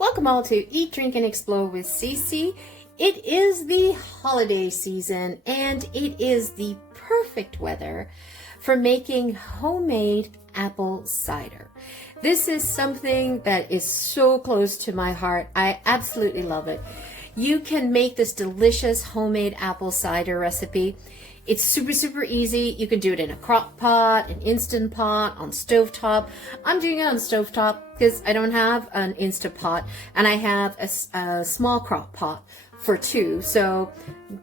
Welcome all to Eat, Drink, and Explore with Cece. It is the holiday season and it is the perfect weather for making homemade apple cider. This is something that is so close to my heart. I absolutely love it. You can make this delicious homemade apple cider recipe. It's super easy. You can do it in a crock pot, an instant pot, on stovetop. I'm doing it on stovetop because I don't have an instant pot and I have a small crock pot for two. So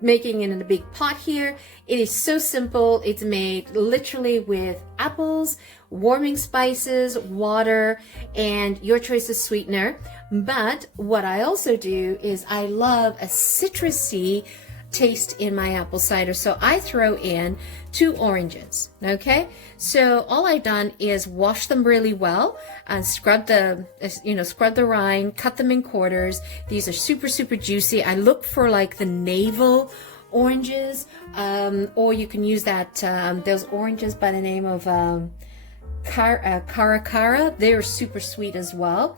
making it in a big pot here, it is so simple. It's made literally with apples, warming spices, water, and your choice of sweetener. But what I also do is I love a citrusy taste in my apple cider, so I throw in 2 oranges. Okay, so all I've done is wash them really well and scrub the rind, cut them in quarters. These are super juicy. I look for like the navel oranges, or you can use that those oranges by the name of Caracara. They're super sweet as well.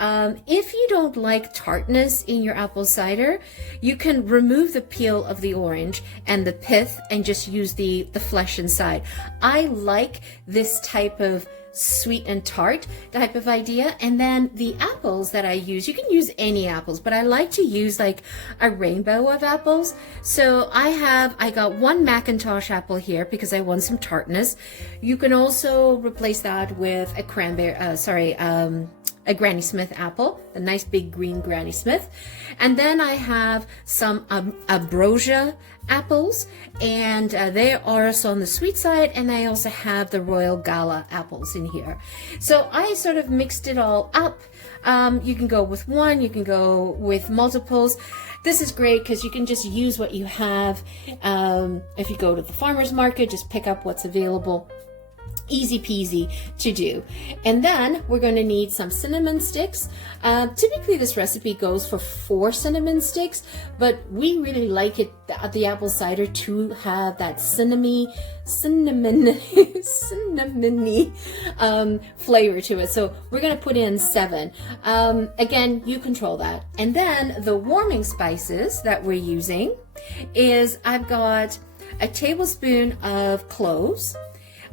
If you don't like tartness in your apple cider, you can remove the peel of the orange and the pith and just use the flesh inside. I like this type of sweet and tart type of idea. And then the apples that I use, you can use any apples, but I like to use like a rainbow of apples. So I got 1 Macintosh apple here because I want some tartness. You can also replace that with a a Granny Smith apple, a nice big green Granny Smith. And then I have some ambrosia apples, and they are also on the sweet side, and I also have the Royal Gala apples in here. So I sort of mixed it all up. You can go with 1, you can go with multiples. This is great because you can just use what you have. If you go to the farmer's market, just pick up what's available. Easy peasy to do. And then we're going to need some cinnamon sticks. Typically this recipe goes for 4 cinnamon sticks, but we really like it, the apple cider, to have that cinnamony flavor to it. So we're going to put in 7. Again, you control that. And then the warming spices that we're using is I've got a tablespoon of cloves.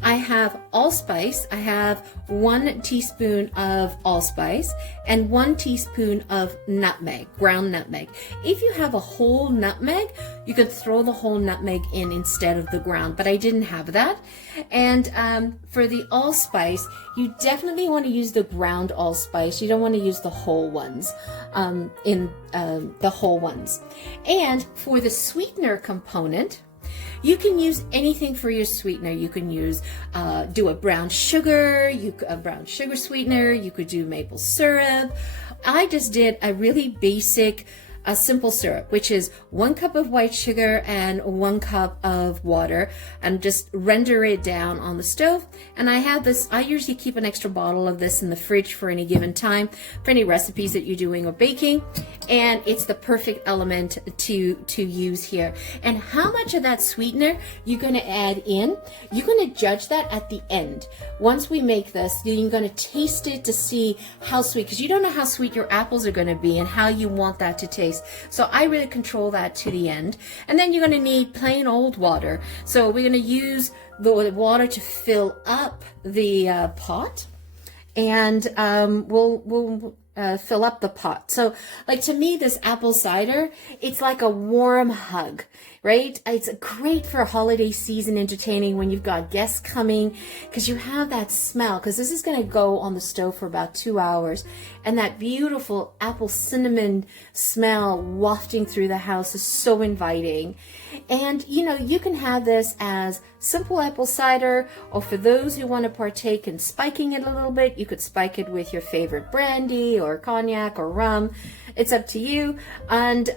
I have allspice. I have 1 teaspoon of allspice and 1 teaspoon of nutmeg, ground nutmeg. If you have a whole nutmeg, you could throw the whole nutmeg in instead of the ground, but I didn't have that. And for the allspice, you definitely want to use the ground allspice. You don't want to use the whole ones, the whole ones. And for the sweetener component, you can use anything for your sweetener. You can use, do a brown sugar, a brown sugar sweetener. You could do maple syrup. I just did a really basic, a simple syrup, which is 1 cup of white sugar and 1 cup of water, and just render it down on the stove. And I have this, I usually keep an extra bottle of this in the fridge for any given time, for any recipes that you're doing or baking. And it's the perfect element to use here. And how much of that sweetener you're going to add in, you're going to judge that at the end. Once we make this, then you're going to taste it to see how sweet, because you don't know how sweet your apples are going to be and how you want that to taste. So I really control that to the end. And then you're going to need plain old water. So we're going to use the water to fill up the pot, and we'll fill up the pot. So like, to me, this apple cider, it's like a warm hug, right? It's great for holiday season entertaining when you've got guests coming, because you have that smell, because this is going to go on the stove for about 2 hours, and that beautiful apple cinnamon smell wafting through the house is so inviting. And you know, you can have this as simple apple cider, or for those who want to partake in spiking it a little bit, you could spike it with your favorite brandy or cognac or rum. It's up to you. And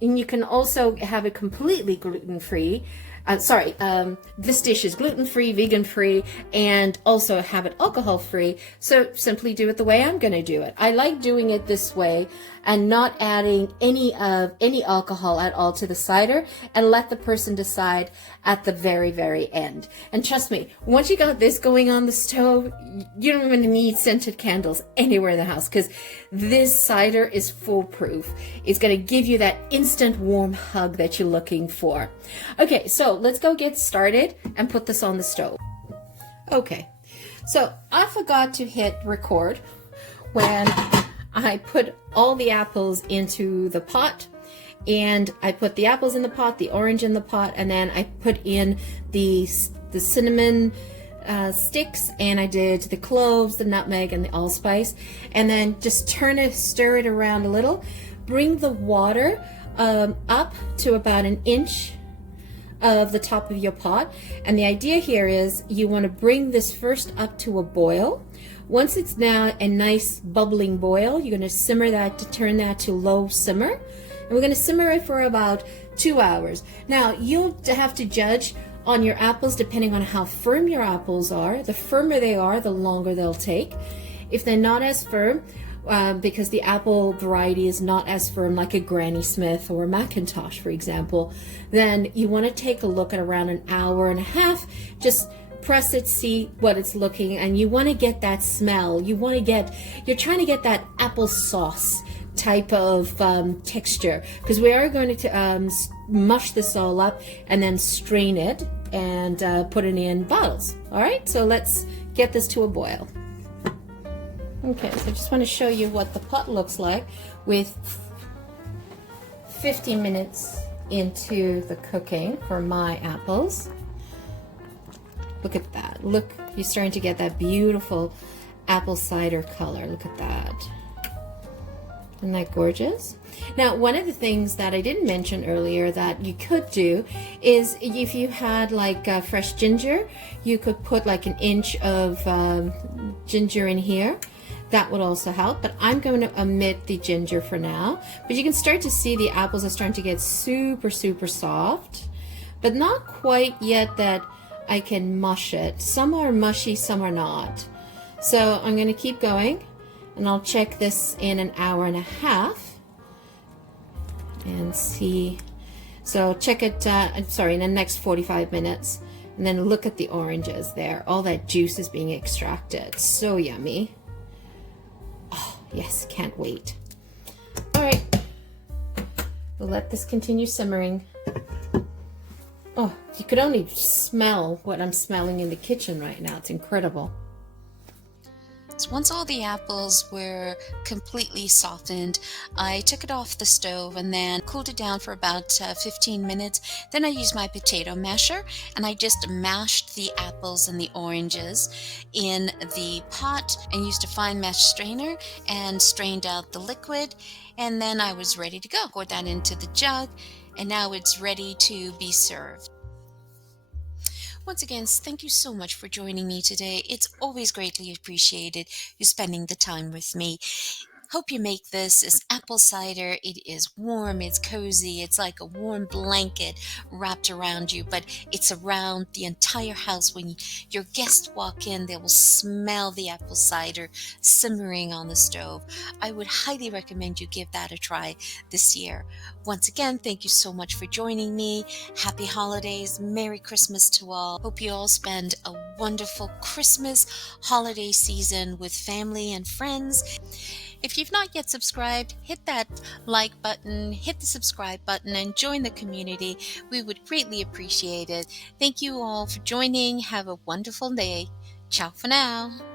you can also have it completely gluten-free. This dish is gluten-free, vegan-free, and also have it alcohol-free. So simply do it the way I'm going to do it. I like doing it this way. and not adding any alcohol at all to the cider, and let the person decide at the very, very end. And trust me, once you got this going on the stove, you don't even need scented candles anywhere in the house, because this cider is foolproof. It's going to give you that instant warm hug that you're looking for. Okay, so let's go get started and put this on the stove. Okay, so I forgot to hit record when I put all the apples into the pot, and I put the apples in the pot, the orange in the pot, and then I put in the cinnamon sticks, and I did the cloves, the nutmeg, and the allspice, and then just stir it around a little. Bring the water up to about an inch of the top of your pot, and the idea here is you want to bring this first up to a boil. Once it's now a nice bubbling boil, you're going to simmer that, to turn that to low simmer, and we're going to simmer it for about 2 hours. Now you'll have to judge on your apples depending on how firm your apples are. The firmer they are, the longer they'll take. If they're not as firm, because the apple variety is not as firm like a Granny Smith or a Macintosh, for example, then you want to take a look at around an hour and a half. Just press it, see what it's looking, and you want to get that smell. You're trying to get that apple sauce type of texture, because we are going to mush this all up and then strain it and put it in bottles. All right, so let's get this to a boil. Okay, so I just want to show you what the pot looks like with 50 minutes into the cooking for my apples. Look at that. Look, you're starting to get that beautiful apple cider color. Look at that. Isn't that gorgeous? Now, one of the things that I didn't mention earlier that you could do is if you had like fresh ginger, you could put like an inch of ginger in here. That would also help, but I'm going to omit the ginger for now. But you can start to see the apples are starting to get super, super soft, but not quite yet that I can mush it. Some are mushy, some are not. So I'm going to keep going, and I'll check this in an hour and a half and see. So check it, in the next 45 minutes, and then look at the oranges there. All that juice is being extracted. So yummy. Oh, yes, can't wait. All right, we'll let this continue simmering. Oh, you could only smell what I'm smelling in the kitchen right now. It's incredible. So once all the apples were completely softened, I took it off the stove and then cooled it down for about 15 minutes. Then I used my potato masher and I just mashed the apples and the oranges in the pot and used a fine mesh strainer and strained out the liquid. And then I was ready to go. Poured that into the jug, and now it's ready to be served. Once again, thank you so much for joining me today. It's always greatly appreciated you spending the time with me. Hope you make this as apple cider. It is warm, it's cozy, it's like a warm blanket wrapped around you, but it's around the entire house. When your guests walk in, they will smell the apple cider simmering on the stove. I would highly recommend you give that a try this year. Once again, thank you so much for joining me. Happy holidays, Merry Christmas to all. Hope you all spend a wonderful Christmas holiday season with family and friends. If you've not yet subscribed, hit that like button, hit the subscribe button, and join the community. We would greatly appreciate it. Thank you all for joining. Have a wonderful day. Ciao for now.